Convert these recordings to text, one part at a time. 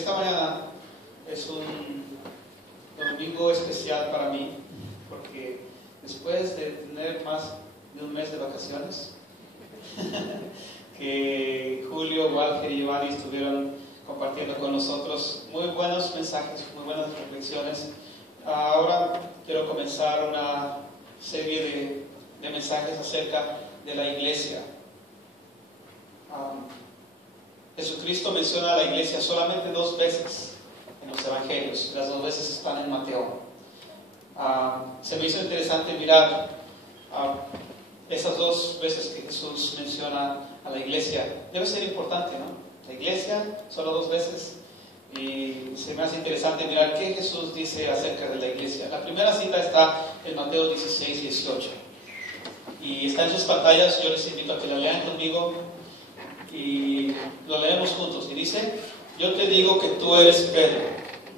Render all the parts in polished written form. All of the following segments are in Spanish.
Esta mañana es un domingo especial para mí, porque después de tener más de un mes de vacaciones, que Julio, Walter y Giovanni estuvieron compartiendo con nosotros muy buenos mensajes, muy buenas reflexiones. Ahora quiero comenzar una serie de mensajes acerca de la iglesia. Jesucristo menciona a la iglesia solamente 2 veces en los evangelios. Las 2 veces están en Mateo. Se me hizo interesante mirar esas 2 veces que Jesús menciona a la iglesia. Debe ser importante, ¿no? La iglesia, solo 2 veces. Y se me hace interesante mirar qué Jesús dice acerca de la iglesia. La primera cita está en Mateo 16, 18. Y está en sus pantallas. Yo les invito a que la lean conmigo y lo leemos juntos. Y dice: yo te digo que tú eres Pedro,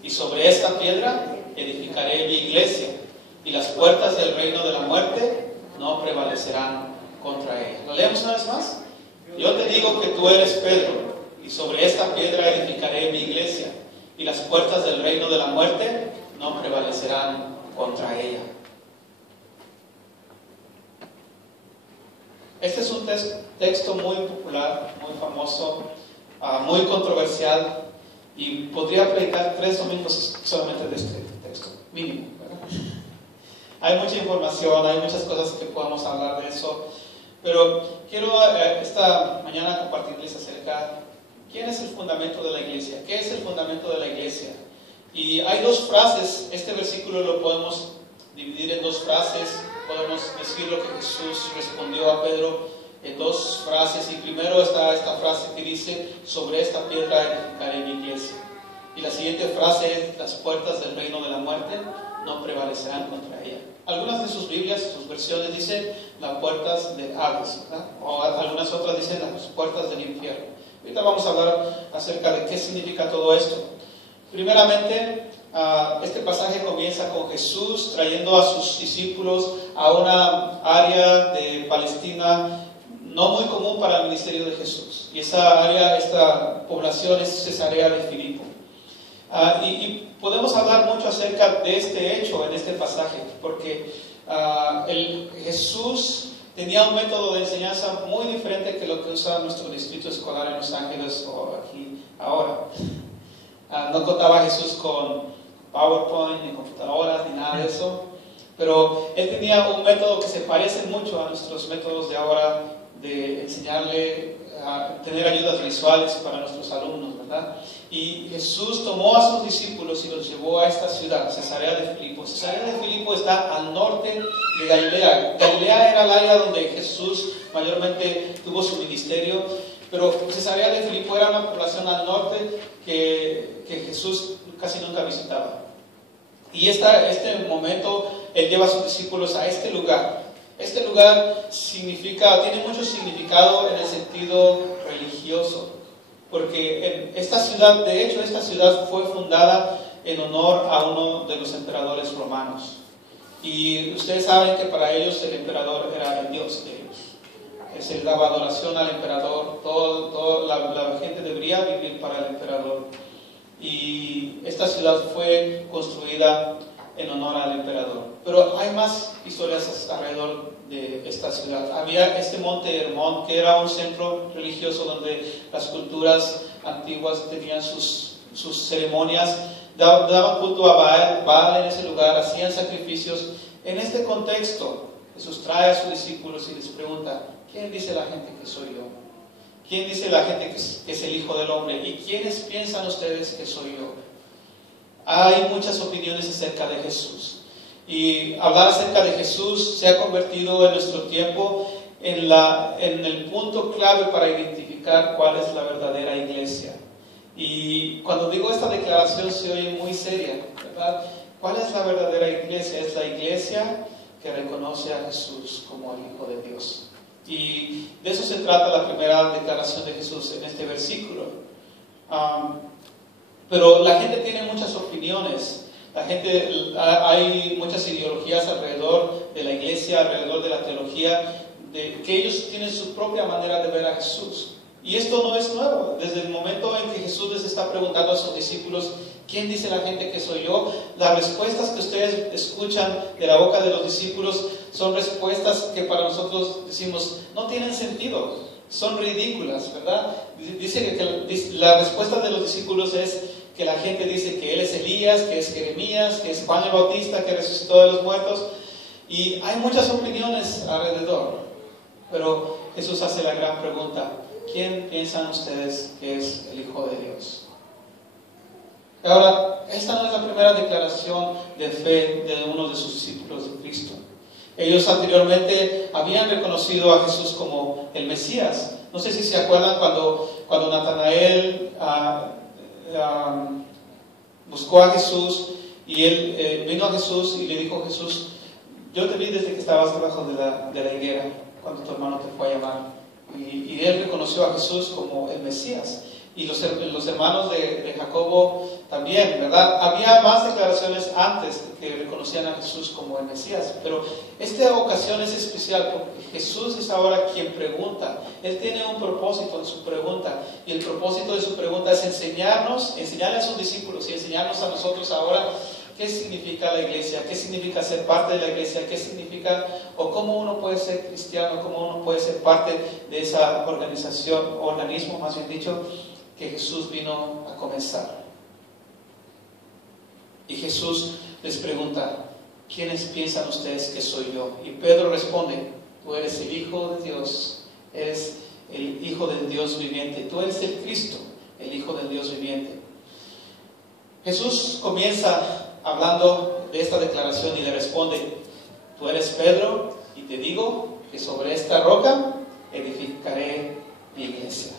y sobre esta piedra edificaré mi iglesia, y las puertas del reino de la muerte no prevalecerán contra ella. ¿Lo leemos una vez más? Yo te digo que tú eres Pedro, y sobre esta piedra edificaré mi iglesia, y las puertas del reino de la muerte no prevalecerán contra ella. Este es un texto muy popular, muy famoso, muy controversial, y podría predicar 3 domingos solamente de este texto, mínimo, ¿verdad? Hay mucha información, hay muchas cosas que podemos hablar de eso, pero quiero esta mañana compartirles acerca quién es el fundamento de la iglesia, qué es el fundamento de la iglesia. Y hay 2 frases. Este versículo lo podemos dividir en 2 frases. Podemos decir lo que Jesús respondió a Pedro en 2 frases. Y primero está esta frase que dice: sobre esta piedra edificaré mi iglesia. Y la siguiente frase es: las puertas del reino de la muerte no prevalecerán contra ella. Algunas de sus Biblias, sus versiones dicen las puertas del Hades, ¿verdad? O algunas otras dicen las puertas del infierno. Ahorita vamos a hablar acerca de qué significa todo esto. Primeramente, este pasaje comienza con Jesús trayendo a sus discípulos a una área de Palestina no muy común para el ministerio de Jesús. Y esa área, esta población es Cesarea de Filipo. Y podemos hablar mucho acerca de este hecho en este pasaje, porque Jesús tenía un método de enseñanza muy diferente que lo que usa nuestro distrito escolar en Los Ángeles o aquí ahora. No contaba Jesús con PowerPoint, ni computadoras, ni nada de eso, pero él tenía un método que se parece mucho a nuestros métodos de ahora, de enseñarle a tener ayudas visuales para nuestros alumnos, ¿verdad? Y Jesús tomó a sus discípulos y los llevó a esta ciudad, Cesarea de Filipo. Cesarea de Filipo está al norte de Galilea. Galilea era el área donde Jesús mayormente tuvo su ministerio, pero Cesarea de Filipo era una población al norte que Jesús casi nunca visitaba. Y este momento él lleva a sus discípulos a este lugar. Este lugar tiene mucho significado en el sentido religioso, porque en esta ciudad, de hecho, esta ciudad fue fundada en honor a uno de los emperadores romanos. Y ustedes saben que para ellos el emperador era el Dios de ellos. Se les daba adoración al emperador, toda la gente debería vivir para el emperador. Y esta ciudad fue construida en honor al emperador. Pero hay más historias alrededor de esta ciudad. Había este monte Hermón, que era un centro religioso donde las culturas antiguas tenían sus ceremonias, daban culto a Baal en ese lugar, hacían sacrificios. En este contexto, Jesús trae a sus discípulos y les pregunta: ¿quién dice la gente que soy yo? ¿Quién dice la gente que es el Hijo del Hombre? ¿Y quiénes piensan ustedes que soy yo? Hay muchas opiniones acerca de Jesús. Y hablar acerca de Jesús se ha convertido en nuestro tiempo en el punto clave para identificar cuál es la verdadera iglesia. Y cuando digo esta declaración se oye muy seria, ¿verdad? ¿Cuál es la verdadera iglesia? Es la iglesia que reconoce a Jesús como el Hijo de Dios. Y de eso se trata la primera declaración de Jesús en este versículo. Pero la gente tiene muchas opiniones. Hay muchas ideologías alrededor de la iglesia, alrededor de la teología, que ellos tienen su propia manera de ver a Jesús. Y esto no es nuevo. Desde el momento en que Jesús les está preguntando a sus discípulos, ¿quién dice la gente que soy yo? Las respuestas que ustedes escuchan de la boca de los discípulos son respuestas que para nosotros decimos, no tienen sentido, son ridículas, ¿verdad? Dice que la respuesta de los discípulos es que la gente dice que Él es Elías, que es Jeremías, que es Juan el Bautista, que resucitó de los muertos. Y hay muchas opiniones alrededor. Pero Jesús hace la gran pregunta, ¿quién piensan ustedes que es el Hijo de Dios? Ahora, esta no es la primera declaración de fe de uno de sus discípulos de Cristo. Ellos anteriormente habían reconocido a Jesús como el Mesías. No sé si se acuerdan cuando Natanael buscó a Jesús y él vino a Jesús y le dijo a Jesús, yo te vi desde que estabas debajo de la higuera, cuando tu hermano te fue a llamar. Y él reconoció a Jesús como el Mesías. Y los hermanos de Jacobo también, ¿verdad? Había más declaraciones antes que reconocían a Jesús como el Mesías. Pero esta ocasión es especial porque Jesús es ahora quien pregunta. Él tiene un propósito en su pregunta. Y el propósito de su pregunta es enseñarle a sus discípulos y enseñarnos a nosotros ahora qué significa la iglesia, qué significa ser parte de la iglesia, qué significa o cómo uno puede ser cristiano, cómo uno puede ser parte de esa organismo más bien dicho, que Jesús vino a comenzar. Y Jesús les pregunta, ¿quiénes piensan ustedes que soy yo? Y Pedro responde, tú eres el Hijo de Dios, eres el Hijo del Dios viviente, tú eres el Cristo, el Hijo del Dios viviente. Jesús comienza hablando de esta declaración y le responde, tú eres Pedro y te digo que sobre esta roca edificaré mi iglesia.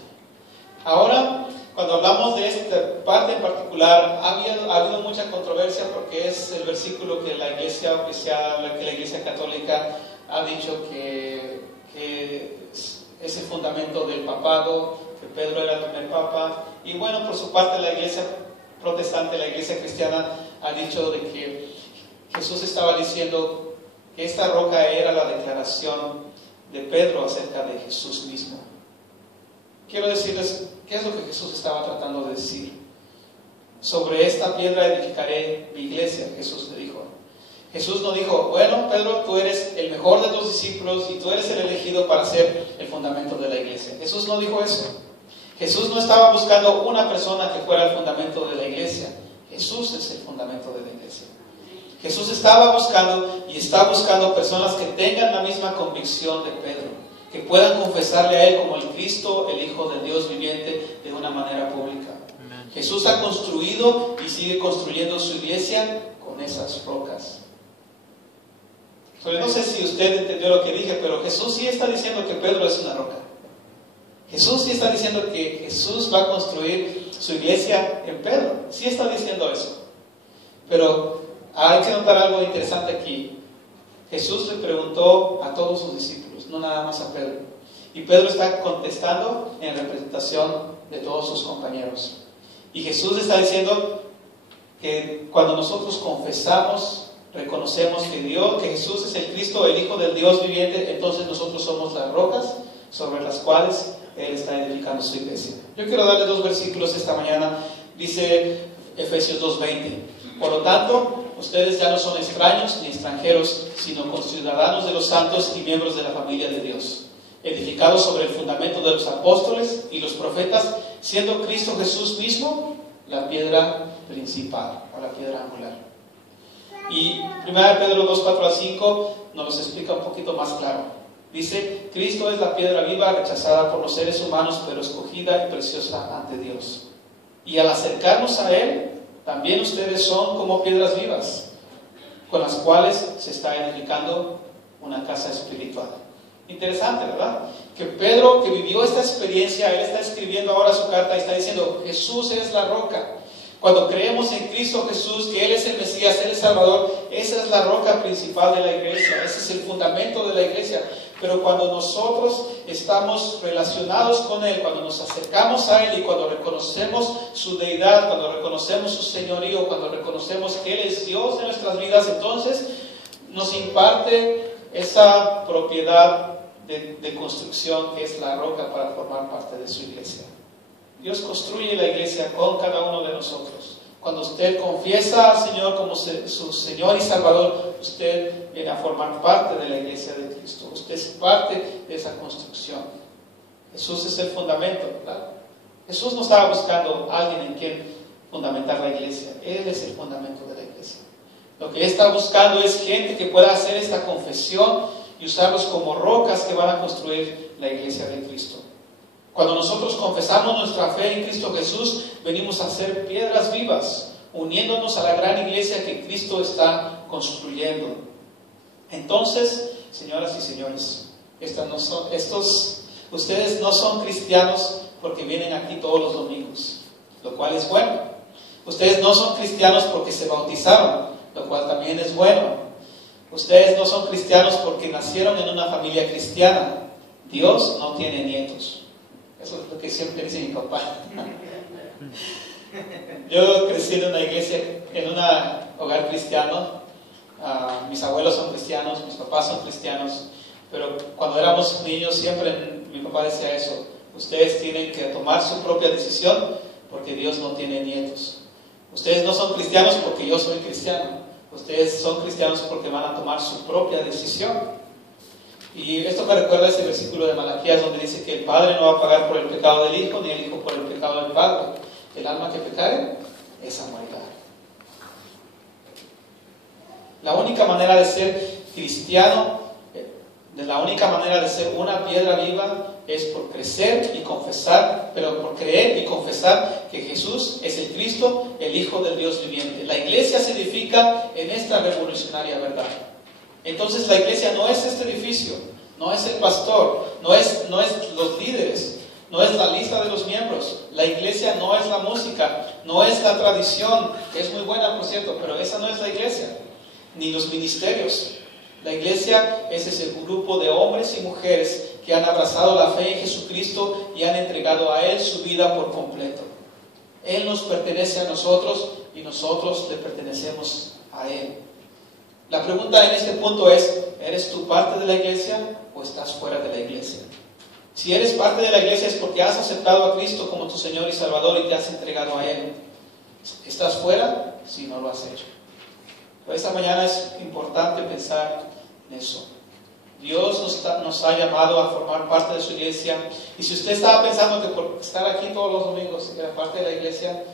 Ahora, cuando hablamos de esta parte en particular, ha habido mucha controversia porque es el versículo que la iglesia oficial, que la iglesia católica ha dicho que es el fundamento del papado, que Pedro era el primer papa. Y bueno, por su parte la iglesia protestante, la iglesia cristiana ha dicho de que Jesús estaba diciendo que esta roca era la declaración de Pedro acerca de Jesús mismo. Quiero decirles qué es lo que Jesús estaba tratando de decir. Sobre esta piedra edificaré mi iglesia, Jesús le dijo. Jesús no dijo, bueno, Pedro, tú eres el mejor de los discípulos y tú eres el elegido para ser el fundamento de la iglesia. Jesús no dijo eso. Jesús no estaba buscando una persona que fuera el fundamento de la iglesia. Jesús es el fundamento de la iglesia. Jesús estaba buscando y está buscando personas que tengan la misma convicción de Pedro, que puedan confesarle a Él como el Cristo, el Hijo de Dios viviente, de una manera pública. Amen. Jesús ha construido y sigue construyendo su iglesia con esas rocas. Entonces, no sé si usted entendió lo que dije, pero Jesús sí está diciendo que Pedro es una roca. Jesús sí está diciendo que Jesús va a construir su iglesia en Pedro. Sí está diciendo eso. Pero hay que notar algo interesante aquí. Jesús le preguntó a todos sus discípulos, no nada más a Pedro. Y Pedro está contestando en representación de todos sus compañeros. Y Jesús está diciendo que cuando nosotros confesamos, reconocemos que Jesús es el Cristo, el Hijo del Dios viviente, entonces nosotros somos las rocas sobre las cuales Él está edificando su iglesia. Yo quiero darle 2 versículos esta mañana. Dice Efesios 2:20. Por lo tanto, ustedes ya no son extraños ni extranjeros, sino conciudadanos de los santos y miembros de la familia de Dios, edificados sobre el fundamento de los apóstoles y los profetas, siendo Cristo Jesús mismo la piedra principal o la piedra angular. Y 1 Pedro 2:4-5 nos lo explica un poquito más claro. Dice, Cristo es la piedra viva rechazada por los seres humanos, pero escogida y preciosa ante Dios. Y al acercarnos a Él, también ustedes son como piedras vivas, con las cuales se está edificando una casa espiritual. Interesante, ¿verdad? Que Pedro, que vivió esta experiencia, él está escribiendo ahora su carta y está diciendo, Jesús es la roca. Cuando creemos en Cristo Jesús, que Él es el Mesías, Él es Salvador, esa es la roca principal de la iglesia, ese es el fundamento de la iglesia. Pero cuando nosotros estamos relacionados con Él, cuando nos acercamos a Él y cuando reconocemos su deidad, cuando reconocemos su señorío, cuando reconocemos que Él es Dios de nuestras vidas, entonces nos imparte esa propiedad de construcción que es la roca para formar parte de su iglesia. Dios construye la iglesia con cada uno de nosotros. Cuando usted confiesa al Señor como su Señor y Salvador, usted viene a formar parte de la iglesia de Cristo. Usted es parte de esa construcción. Jesús es el fundamento, ¿verdad? Jesús no estaba buscando a alguien en quien fundamentar la iglesia. Él es el fundamento de la iglesia. Lo que Él está buscando es gente que pueda hacer esta confesión y usarlos como rocas que van a construir la iglesia de Cristo. Cuando nosotros confesamos nuestra fe en Cristo Jesús, venimos a ser piedras vivas, uniéndonos a la gran iglesia que Cristo está construyendo. Entonces, señoras y señores, ustedes no son cristianos porque vienen aquí todos los domingos, lo cual es bueno. Ustedes no son cristianos porque se bautizaron, lo cual también es bueno. Ustedes no son cristianos porque nacieron en una familia cristiana. Dios no tiene nietos. Eso es lo que siempre dice mi papá. Yo crecí en una iglesia, en un hogar cristiano. Mis abuelos son cristianos, mis papás son cristianos. Pero cuando éramos niños siempre mi papá decía eso. Ustedes tienen que tomar su propia decisión porque Dios no tiene nietos. Ustedes no son cristianos porque yo soy cristiano. Ustedes son cristianos porque van a tomar su propia decisión. Y esto me recuerda a ese versículo de Malaquías donde dice que el Padre no va a pagar por el pecado del Hijo, ni el Hijo por el pecado del Padre. El alma que pecare, esa morirá. La única manera de ser cristiano, la única manera de ser una piedra viva es por crecer y confesar, pero por creer y confesar que Jesús es el Cristo, el Hijo del Dios viviente. La iglesia se edifica en esta revolucionaria verdad. Entonces la iglesia no es este edificio, no es el pastor, no es los líderes, no es la lista de los miembros. La iglesia no es la música, no es la tradición, que es muy buena por cierto, pero esa no es la iglesia, ni los ministerios. La iglesia es ese grupo de hombres y mujeres que han abrazado la fe en Jesucristo y han entregado a Él su vida por completo. Él nos pertenece a nosotros y nosotros le pertenecemos a Él. La pregunta en este punto es, ¿eres tú parte de la iglesia o estás fuera de la iglesia? Si eres parte de la iglesia es porque has aceptado a Cristo como tu Señor y Salvador y te has entregado a Él. ¿Estás fuera? Si no lo has hecho. Pero esta mañana es importante pensar en eso. Dios nos ha llamado a formar parte de su iglesia. Y si usted estaba pensando que por estar aquí todos los domingos era parte de la iglesia,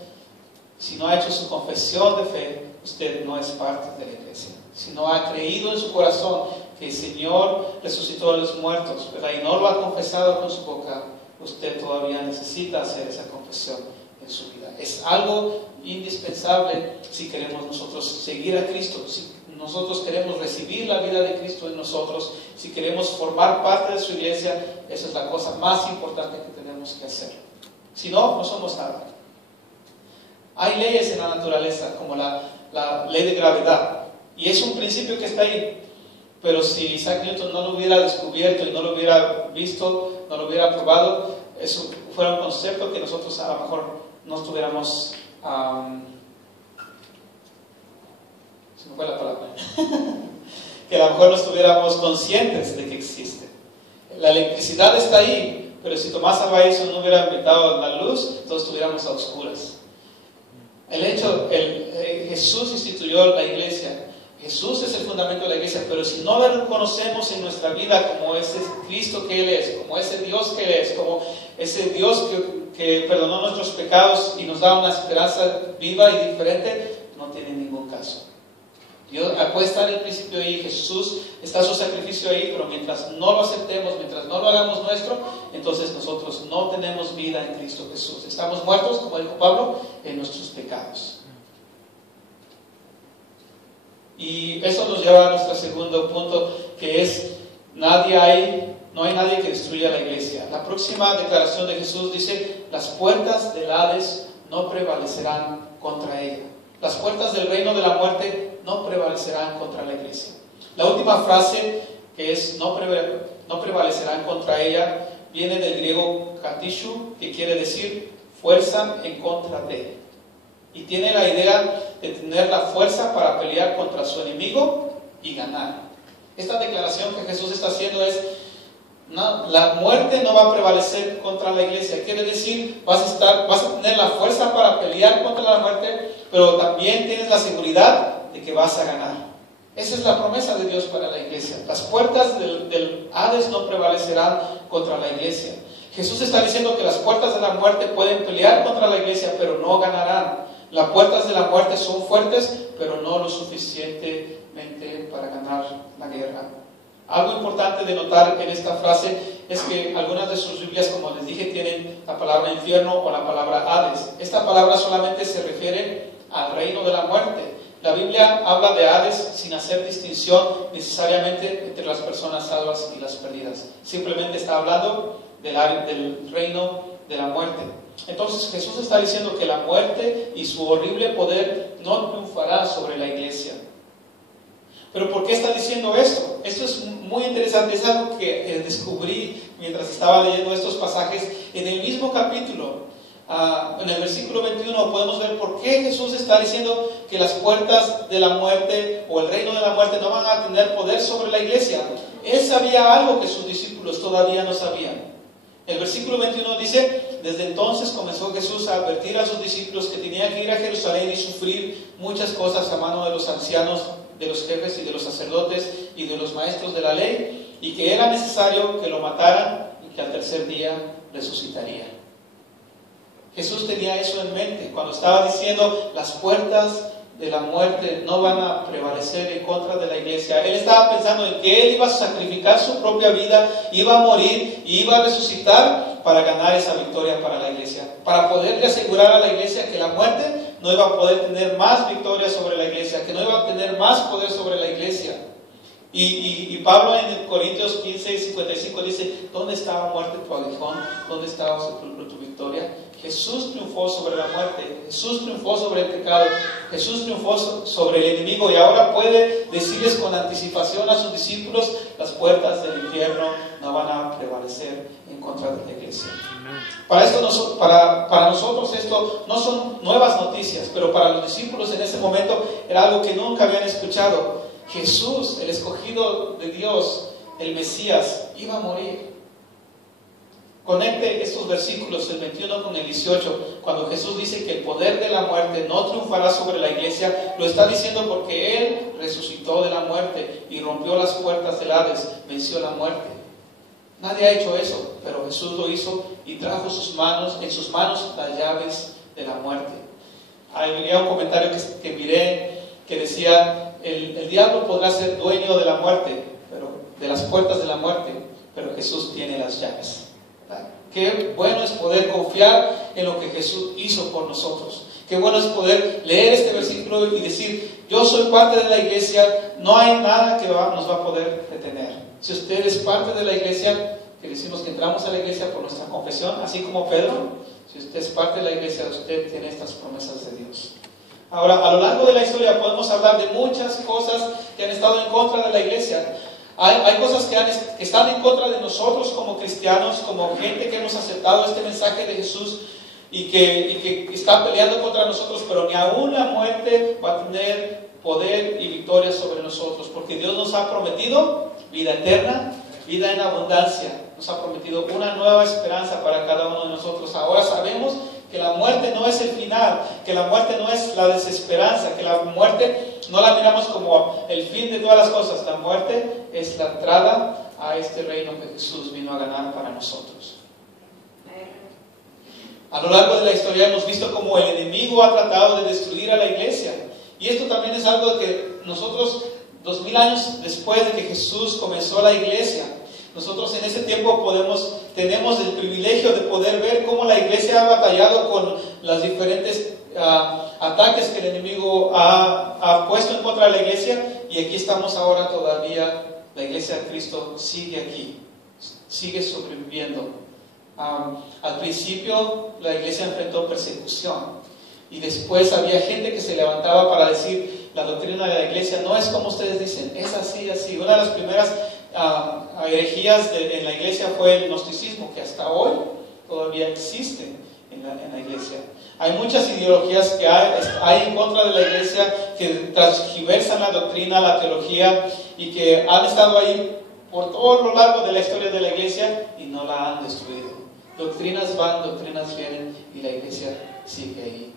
si no ha hecho su confesión de fe, usted no es parte de la iglesia. Si no ha creído en su corazón que el Señor resucitó a los muertos, ¿verdad? Y no lo ha confesado con su boca, usted todavía necesita hacer esa confesión en su vida. Es algo indispensable si queremos nosotros seguir a Cristo, si nosotros queremos recibir la vida de Cristo en nosotros, si queremos formar parte de su iglesia, esa es la cosa más importante que tenemos que hacer. Si no, no somos nada. Hay leyes en la naturaleza, como la ley de gravedad. Y es un principio que está ahí. Pero si Isaac Newton no lo hubiera descubierto y no lo hubiera visto, no lo hubiera probado, eso fuera un concepto que nosotros a lo mejor no estuviéramos... se me fue la palabra. Que a lo mejor no estuviéramos conscientes de que existe. La electricidad está ahí, pero si Tomás Alva Edison no hubiera inventado la luz, todos estuviéramos a oscuras. Jesús instituyó la iglesia. Jesús es el fundamento de la iglesia, pero si no lo reconocemos en nuestra vida como ese Cristo que Él es, como ese Dios que Él es, como ese Dios que perdonó nuestros pecados y nos da una esperanza viva y diferente, no tiene ningún caso. Dios puede estar el principio ahí, Jesús está su sacrificio ahí, pero mientras no lo aceptemos, mientras no lo hagamos nuestro, entonces nosotros no tenemos vida en Cristo Jesús. Estamos muertos, como dijo Pablo, en nuestros pecados. Y eso nos lleva a nuestro segundo punto, que es, no hay nadie que destruya la iglesia. La próxima declaración de Jesús dice, las puertas del Hades no prevalecerán contra ella. Las puertas del reino de la muerte no prevalecerán contra la iglesia. La última frase, que es no prevalecerán contra ella, viene del griego katishu, que quiere decir fuerza en contra de. Y tiene la idea de tener la fuerza para pelear contra su enemigo y ganar. Esta declaración que Jesús está haciendo es, No, la muerte no va a prevalecer contra la iglesia. Quiere decir, vas a tener la fuerza para pelear contra la muerte, pero también tienes la seguridad de que vas a ganar. Esa es la promesa de Dios para la iglesia. Las puertas del Hades no prevalecerán contra la iglesia. Jesús está diciendo que las puertas de la muerte pueden pelear contra la iglesia, pero no ganarán. Las puertas de la muerte son fuertes, pero no lo suficientemente para ganar la guerra. Algo importante de notar en esta frase es que algunas de sus Biblias, como les dije, tienen la palabra infierno o la palabra Hades. Esta palabra solamente se refiere al reino de la muerte. La Biblia habla de Hades sin hacer distinción necesariamente entre las personas salvas y las perdidas. Simplemente está hablando del reino de la muerte. Entonces Jesús está diciendo que la muerte y su horrible poder no triunfará sobre la iglesia. ¿Pero por qué está diciendo esto? Esto es muy interesante, es algo que descubrí mientras estaba leyendo estos pasajes. En el mismo capítulo, en el versículo 21, podemos ver por qué Jesús está diciendo que las puertas de la muerte o el reino de la muerte no van a tener poder sobre la iglesia. Él sabía algo que sus discípulos todavía no sabían. El versículo 21 dice: desde entonces comenzó Jesús a advertir a sus discípulos que tenían que ir a Jerusalén y sufrir muchas cosas a mano de los ancianos, de los jefes y de los sacerdotes y de los maestros de la ley, y que era necesario que lo mataran y que al tercer día resucitaría. Jesús tenía eso en mente cuando estaba diciendo las puertas de la muerte no van a prevalecer en contra de la iglesia. Él estaba pensando en que Él iba a sacrificar su propia vida, iba a morir y iba a resucitar para ganar esa victoria para la iglesia, para poderle asegurar a la iglesia que la muerte no iba a poder tener más victoria sobre la iglesia, que no iba a tener más poder sobre la iglesia. Y Pablo en Corintios 15, 55 dice: ¿dónde estaba muerte tu aguijón? ¿Dónde estaba sepulcro tu victoria? Jesús triunfó sobre la muerte, Jesús triunfó sobre el pecado, Jesús triunfó sobre el enemigo, y ahora puede decirles con anticipación a sus discípulos: las puertas del infierno no van a prevalecer en contra de la iglesia. Para nosotros esto no son nuevas noticias, pero para los discípulos en ese momento era algo que nunca habían escuchado. Jesús, el escogido de Dios, el Mesías, iba a morir. Conecte estos versículos, el 21 con el 18, cuando Jesús dice que el poder de la muerte no triunfará sobre la iglesia, lo está diciendo porque Él resucitó de la muerte y rompió las puertas del Hades, venció la muerte. Nadie ha hecho eso, pero Jesús lo hizo y trajo en sus manos las llaves de la muerte. Había un comentario que miré que decía: el diablo podrá ser dueño de la muerte, de las puertas de la muerte, pero Jesús tiene las llaves. Qué bueno es poder confiar en lo que Jesús hizo por nosotros. Qué bueno es poder leer este versículo y decir: yo soy parte de la iglesia, no hay nada que nos va a poder detener. Si usted es parte de la iglesia, que decimos que entramos a la iglesia por nuestra confesión, así como Pedro, si usted es parte de la iglesia, usted tiene estas promesas de Dios. Ahora, a lo largo de la historia podemos hablar de muchas cosas que han estado en contra de la iglesia. Hay cosas que están en contra de nosotros como cristianos, como gente que hemos aceptado este mensaje de Jesús y que está peleando contra nosotros, pero ni aún la muerte va a tener poder y victoria sobre nosotros, porque Dios nos ha prometido vida eterna, vida en abundancia. Nos ha prometido una nueva esperanza para cada uno de nosotros. Ahora sabemos que la muerte no es el final, que la muerte no es la desesperanza, que la muerte no la miramos como el fin de todas las cosas. La muerte es la entrada a este reino que Jesús vino a ganar para nosotros. A lo largo de la historia hemos visto cómo el enemigo ha tratado de destruir a la iglesia. Y esto también es algo que nosotros, 2000 años después de que Jesús comenzó la iglesia, nosotros en ese tiempo tenemos el privilegio de poder ver cómo la iglesia ha batallado con los diferentes ataques que el enemigo ha puesto en contra de la iglesia, y aquí estamos ahora todavía. La iglesia de Cristo sigue aquí, sigue sobreviviendo. Al principio la iglesia enfrentó persecución, y después había gente que se levantaba para decir: la doctrina de la iglesia no es como ustedes dicen, es así, así. Una de las primeras herejías en la iglesia fue el gnosticismo, que hasta hoy todavía existe en la iglesia. Hay muchas ideologías que hay en contra de la iglesia, que transgiversan la doctrina, la teología, y que han estado ahí por todo lo largo de la historia de la iglesia y no la han destruido. Doctrinas van, doctrinas vienen y la iglesia sigue ahí.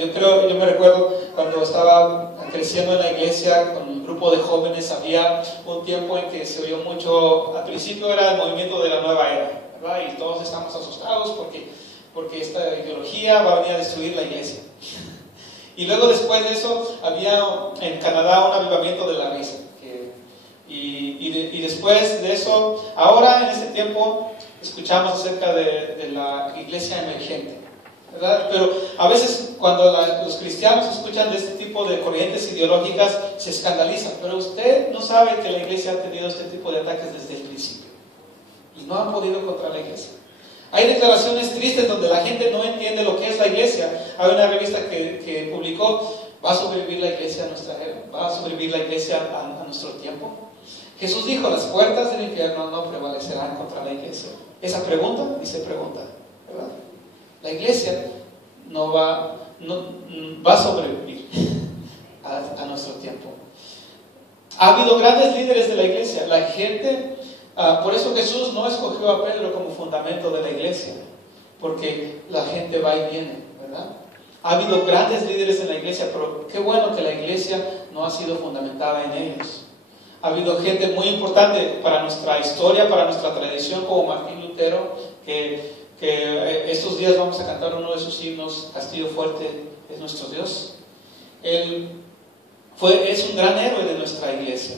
Yo me recuerdo cuando estaba creciendo en la iglesia con un grupo de jóvenes, había un tiempo en que se oyó mucho, al principio era el movimiento de la nueva era, ¿verdad? Y todos estamos asustados porque esta ideología va a venir a destruir la iglesia. Y luego después de eso había en Canadá un avivamiento de la risa. Y después de eso, ahora en este tiempo escuchamos acerca de la iglesia emergente, ¿verdad? Pero a veces cuando los cristianos escuchan de este tipo de corrientes ideológicas se escandalizan, pero usted no sabe que la iglesia ha tenido este tipo de ataques desde el principio y no han podido contra la iglesia. Hay declaraciones tristes donde la gente no entiende lo que es la iglesia. Hay una revista que publicó: ¿va a sobrevivir la iglesia a nuestra era? ¿Va a sobrevivir la iglesia a nuestro tiempo? Jesús dijo: las puertas del infierno no prevalecerán contra la iglesia. Esa pregunta y se pregunta, ¿verdad? La iglesia no va a sobrevivir a nuestro tiempo. Ha habido grandes líderes de la iglesia. La gente, por eso Jesús no escogió a Pedro como fundamento de la iglesia, porque la gente va y viene, ¿verdad? Ha habido grandes líderes en la iglesia, pero qué bueno que la iglesia no ha sido fundamentada en ellos. Ha habido gente muy importante para nuestra historia, para nuestra tradición, como Martín Lutero, que estos días vamos a cantar uno de sus himnos: Castillo fuerte es nuestro Dios. Él es un gran héroe de nuestra iglesia,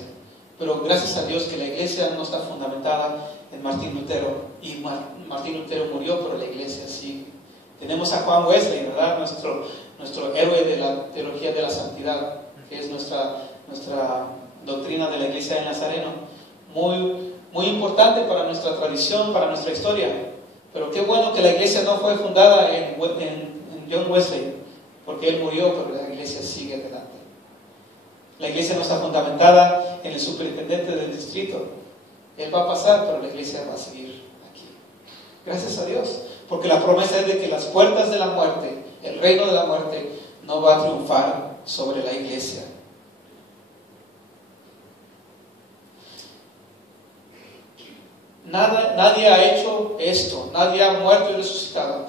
pero gracias a Dios que la iglesia no está fundamentada en Martín Lutero, y Martín Lutero murió, pero la iglesia sí. Tenemos a Juan Wesley, ¿verdad? Nuestro héroe de la teología de la santidad, que es nuestra doctrina de la iglesia de Nazareno, muy importante para nuestra tradición, para nuestra historia. Pero qué bueno que la iglesia no fue fundada en John Wesley, porque él murió, pero la iglesia sigue adelante. La iglesia no está fundamentada en el superintendente del distrito. Él va a pasar, pero la iglesia va a seguir aquí. Gracias a Dios, porque la promesa es de que las puertas de la muerte, el reino de la muerte, no va a triunfar sobre la iglesia. Nadie ha hecho esto, nadie ha muerto y resucitado.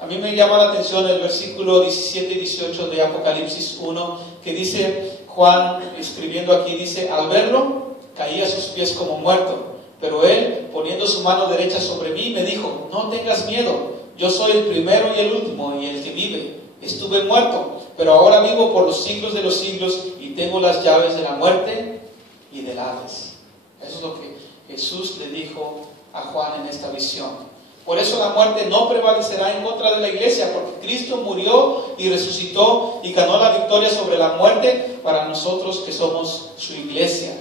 A mí me llama la atención el versículo 17 y 18 de Apocalipsis 1, que dice, Juan escribiendo aquí, dice: al verlo, caí a sus pies como muerto, pero él, poniendo su mano derecha sobre mí, me dijo: no tengas miedo, yo soy el primero y el último y el que vive. Estuve muerto, pero ahora vivo por los siglos de los siglos y tengo las llaves de la muerte y del Hades. Eso es lo que Jesús le dijo a Juan en esta visión. Por eso la muerte no prevalecerá en contra de la iglesia, porque Cristo murió y resucitó y ganó la victoria sobre la muerte para nosotros que somos su iglesia.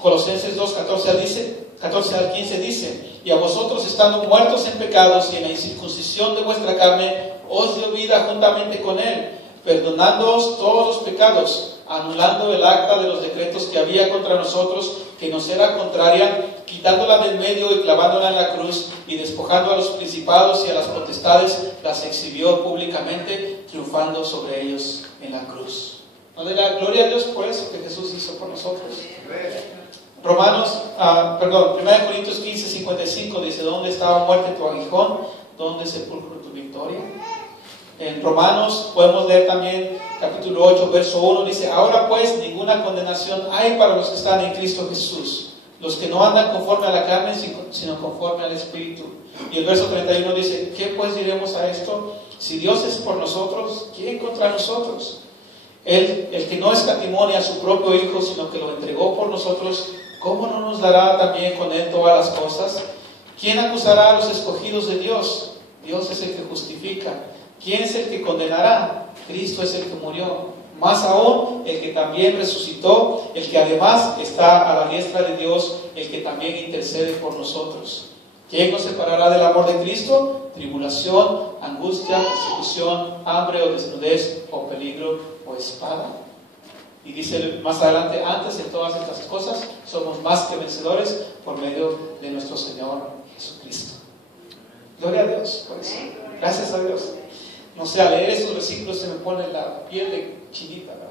Colosenses 2, 14 al 15 dice: y a vosotros, estando muertos en pecados y en la incircuncisión de vuestra carne, os dio vida juntamente con él, perdonándoos todos los pecados, anulando el acta de los decretos que había contra nosotros, que nos era contraria, quitándola del medio y clavándola en la cruz, y despojando a los principados y a las potestades, las exhibió públicamente, triunfando sobre ellos en la cruz. No le da gloria a Dios por eso que Jesús hizo por nosotros. 1 Corintios 15, 55 dice: ¿dónde estaba muerte tu aguijón? ¿Dónde sepulcro tu victoria? En Romanos podemos leer también capítulo 8, verso 1, dice: ahora pues ninguna condenación hay para los que están en Cristo Jesús, los que no andan conforme a la carne, sino conforme al Espíritu. Y el verso 31 dice: ¿qué pues diremos a esto? Si Dios es por nosotros, ¿quién contra nosotros? El que no escatimó ni a su propio Hijo, sino que lo entregó por nosotros, ¿cómo no nos dará también con él todas las cosas? ¿Quién acusará a los escogidos de Dios? Dios es el que justifica. ¿Quién es el que condenará? Cristo es el que murió, más aún el que también resucitó, el que además está a la diestra de Dios, el que también intercede por nosotros. ¿Quién nos separará del amor de Cristo? Tribulación, angustia, persecución, hambre o desnudez, o peligro o espada. Y dice más adelante: antes de todas estas cosas somos más que vencedores por medio de nuestro Señor Jesucristo. Gloria a Dios por eso. Gracias a Dios. No sé, al leer estos versículos se me pone la piel de chinita, ¿verdad?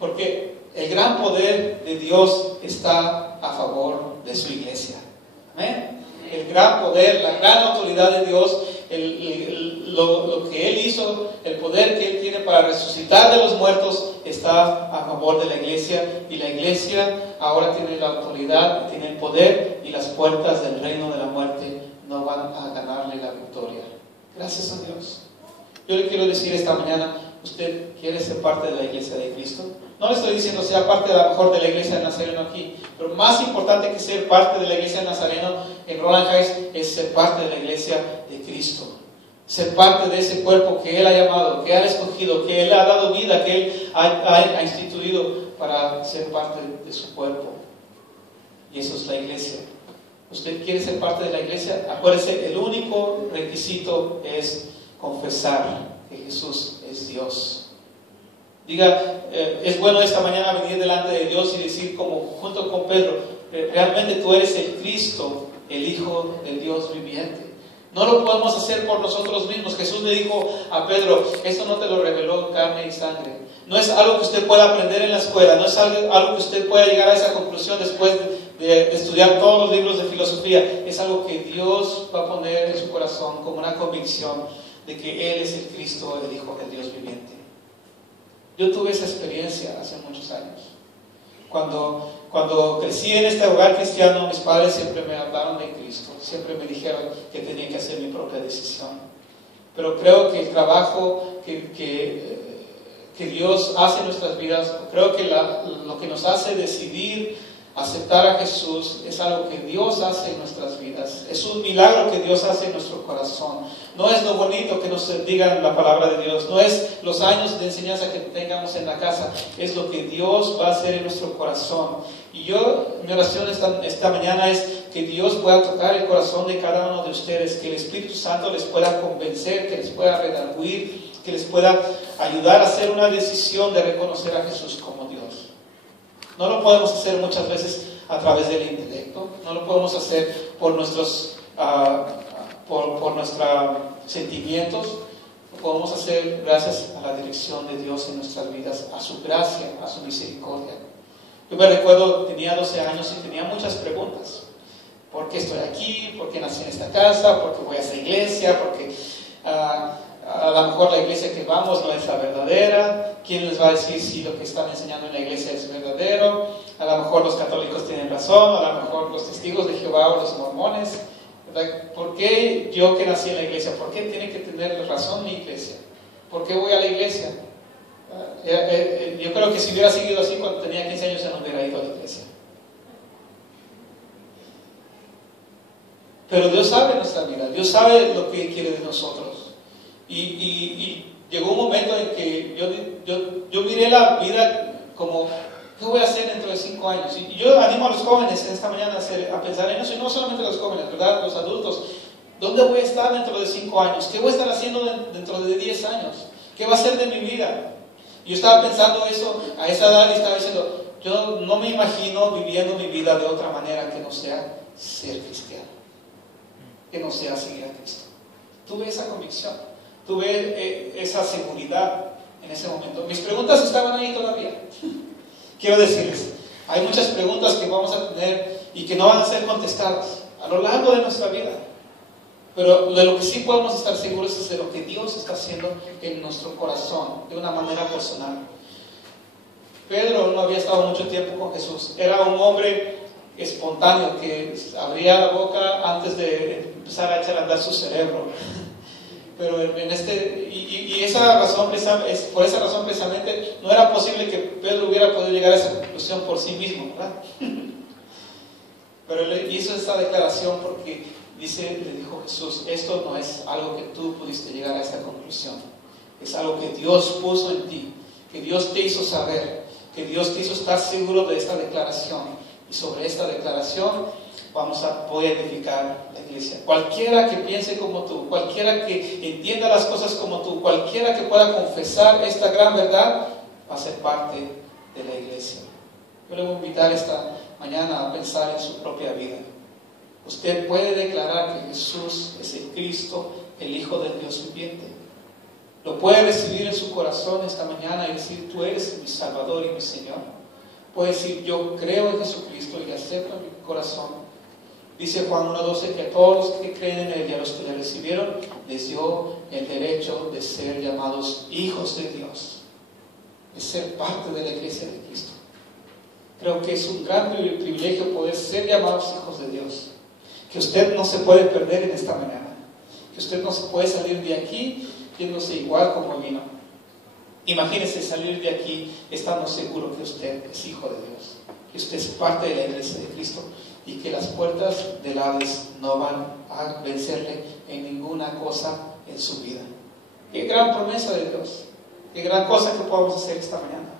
Porque El gran poder de Dios está a favor de su iglesia. Amén. El gran poder, la gran autoridad de Dios, lo que Él hizo, el poder que Él tiene para resucitar de los muertos está a favor de la iglesia, y la iglesia ahora tiene la autoridad, tiene el poder, y las puertas del reino de la muerte no van a ganarle la victoria. Gracias a Dios. Yo le quiero decir esta mañana, ¿usted quiere ser parte de la iglesia de Cristo? No le estoy diciendo sea parte a lo mejor de la iglesia de Nazareno aquí, pero más importante que ser parte de la iglesia de Nazareno en Roland Heights es ser parte de la iglesia de Cristo. Ser parte de ese cuerpo que Él ha llamado, que Él ha escogido, que Él ha dado vida, que Él ha instituido para ser parte de su cuerpo. Y eso es la iglesia. ¿Usted quiere ser parte de la iglesia? Acuérdese, el único requisito es confesar que Jesús es Dios. Diga, es bueno esta mañana venir delante de Dios y decir, como junto con Pedro, realmente tú eres el Cristo, el Hijo del Dios viviente. No lo podemos hacer por nosotros mismos. Jesús le dijo a Pedro, esto no te lo reveló carne y sangre. No es algo que usted pueda aprender en la escuela, no es algo que usted pueda llegar a esa conclusión después de estudiar todos los libros de filosofía. Es algo que Dios va a poner en su corazón como una convicción de que Él es el Cristo, el Hijo del Dios viviente. Yo tuve esa experiencia hace muchos años. Cuando crecí en este hogar cristiano, mis padres siempre me hablaron de Cristo, siempre me dijeron que tenía que hacer mi propia decisión. Pero creo que el trabajo que Dios hace en nuestras vidas, creo que lo que nos hace decidir aceptar a Jesús es algo que Dios hace en nuestras vidas. Es un milagro que Dios hace en nuestro corazón. No es lo bonito que nos digan la palabra de Dios, no es los años de enseñanza que tengamos en la casa, es lo que Dios va a hacer en nuestro corazón. Y mi oración esta mañana es que Dios pueda tocar el corazón de cada uno de ustedes, que el Espíritu Santo les pueda convencer, que les pueda redarguir, que les pueda ayudar a hacer una decisión de reconocer a Jesús como Dios. No lo podemos hacer muchas veces a través del intelecto, no lo podemos hacer por nuestros sentimientos, lo podemos hacer gracias a la dirección de Dios en nuestras vidas, a su gracia, a su misericordia. Yo me recuerdo, tenía 12 años y tenía muchas preguntas. ¿Por qué estoy aquí? ¿Por qué nací en esta casa? ¿Por qué voy a esa iglesia? ¿Por qué a lo mejor la iglesia que vamos no es la verdadera? ¿Quién les va a decir si lo que están enseñando en la iglesia es verdadero? A lo mejor los católicos tienen razón, a lo mejor los testigos de Jehová o los mormones. ¿Verdad? ¿Por qué yo que nací en la iglesia? ¿Por qué tiene que tener razón mi iglesia? ¿Por qué voy a la iglesia? Yo creo que si hubiera seguido así cuando tenía 15 años ya no hubiera ido a la iglesia. Pero Dios sabe nuestra vida, Dios sabe lo que quiere de nosotros. Y llegó un momento en que yo miré la vida como, ¿qué voy a hacer dentro de 5 años? Y yo animo a los jóvenes esta mañana a pensar en eso, y no solamente los jóvenes, ¿verdad? Los adultos. ¿Dónde voy a estar dentro de 5 años? ¿Qué voy a estar haciendo dentro de 10 años? ¿Qué va a ser de mi vida? Y yo estaba pensando eso a esa edad y estaba diciendo, yo no me imagino viviendo mi vida de otra manera que no sea ser cristiano, que no sea seguir a Cristo. Tuve esa convicción, tuve esa seguridad en ese momento. Mis preguntas estaban ahí todavía. Quiero decirles, hay muchas preguntas que vamos a tener y que no van a ser contestadas a lo largo de nuestra vida. Pero de lo que sí podemos estar seguros es de lo que Dios está haciendo en nuestro corazón, de una manera personal. Pedro no había estado mucho tiempo con Jesús. Era un hombre espontáneo que abría la boca antes de empezar a echar a andar su cerebro. Pero por esa razón precisamente no era posible que Pedro hubiera podido llegar a esa conclusión por sí mismo, ¿verdad? Pero él hizo esta declaración porque le dijo Jesús, esto no es algo que tú pudiste llegar a esa conclusión, es algo que Dios puso en ti, que Dios te hizo saber, que Dios te hizo estar seguro de esta declaración, y sobre esta declaración vamos a poder edificar la iglesia. Cualquiera que piense como tú, cualquiera que entienda las cosas como tú, cualquiera que pueda confesar esta gran verdad, va a ser parte de la iglesia. Yo le voy a invitar esta mañana a pensar en su propia vida. Usted puede declarar que Jesús es el Cristo, el Hijo del Dios viviente. Lo puede recibir en su corazón esta mañana y decir, tú eres mi Salvador y mi Señor. puede decir: yo creo en Jesucristo y acepto en mi corazón. Dice Juan 1:12 que a todos los que creen en Él y a los que le recibieron, les dio el derecho de ser llamados hijos de Dios, de ser parte de la iglesia de Cristo. Creo que es un gran privilegio poder ser llamados hijos de Dios, que usted no se puede perder en esta mañana, que usted no se puede salir de aquí viéndose igual como vino. Imagínese salir de aquí estando seguro que usted es hijo de Dios, que usted es parte de la iglesia de Cristo y que las puertas del Hades no van a vencerle en ninguna cosa en su vida. Qué gran promesa de Dios, qué gran cosa que podamos hacer esta mañana.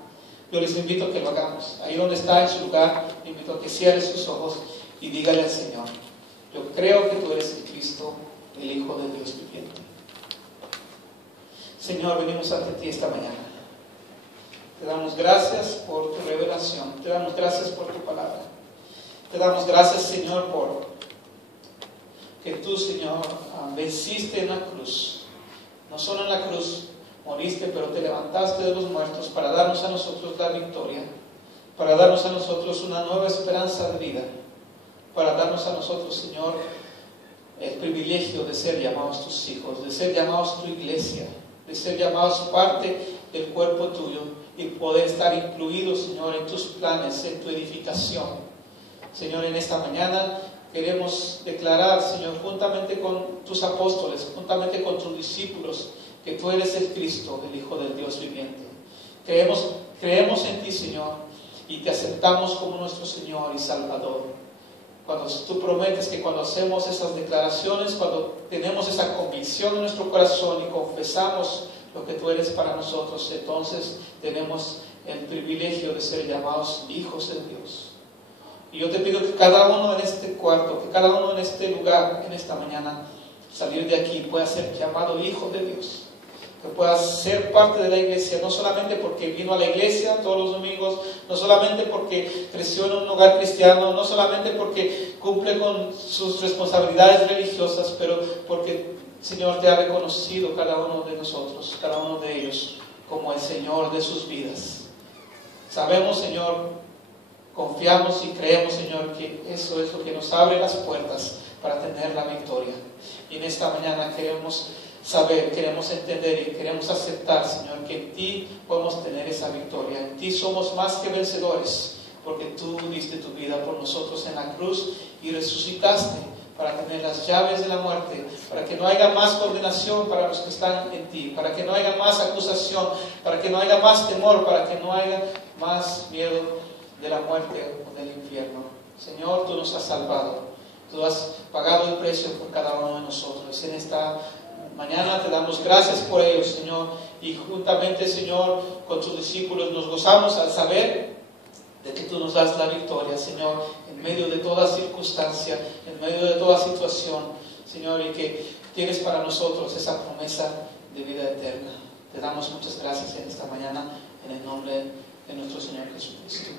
Yo les invito a que lo hagamos. Ahí donde está en su lugar, le invito a que cierre sus ojos y dígale al Señor: yo creo que tú eres el Cristo, el Hijo de Dios viviente. Señor, venimos ante ti esta mañana. Te damos gracias por tu revelación, te damos gracias por tu palabra. Te damos gracias, Señor, por que tú, Señor, venciste en la cruz. No solo en la cruz moriste, pero te levantaste de los muertos para darnos a nosotros la victoria, para darnos a nosotros una nueva esperanza de vida, para darnos a nosotros, Señor, el privilegio de ser llamados tus hijos, de ser llamados tu iglesia, de ser llamados parte del cuerpo tuyo y poder estar incluidos, Señor, en tus planes, en tu edificación. Señor, en esta mañana queremos declarar, Señor, juntamente con tus apóstoles, juntamente con tus discípulos, que tú eres el Cristo, el Hijo del Dios viviente. Creemos en ti, Señor, y te aceptamos como nuestro Señor y Salvador. Cuando tú prometes que cuando hacemos esas declaraciones, cuando tenemos esa convicción en nuestro corazón y confesamos lo que tú eres para nosotros, entonces tenemos el privilegio de ser llamados hijos de Dios. Y yo te pido que cada uno en este cuarto, que cada uno en este lugar, en esta mañana, salir de aquí pueda ser llamado hijo de Dios, que pueda ser parte de la iglesia, no solamente porque vino a la iglesia todos los domingos, no solamente porque creció en un hogar cristiano, no solamente porque cumple con sus responsabilidades religiosas, pero porque, Señor, te ha reconocido cada uno de nosotros, cada uno de ellos, como el Señor de sus vidas. Sabemos, Señor, confiamos y creemos, Señor, que eso es lo que nos abre las puertas para tener la victoria. Y en esta mañana queremos saber, queremos entender y queremos aceptar, Señor, que en ti podemos tener esa victoria. En ti somos más que vencedores, porque tú diste tu vida por nosotros en la cruz y resucitaste para tener las llaves de la muerte, para que no haya más condenación para los que están en ti, para que no haya más acusación, para que no haya más temor, para que no haya más miedo de la muerte o del infierno. Señor, tú nos has salvado, tú has pagado el precio por cada uno de nosotros. En esta mañana te damos gracias por ello, Señor, y juntamente, Señor, con tus discípulos nos gozamos al saber de que tú nos das la victoria, Señor, en medio de toda circunstancia, en medio de toda situación, Señor, y que tienes para nosotros esa promesa de vida eterna. Te damos muchas gracias en esta mañana, en el nombre de nuestro Señor Jesucristo.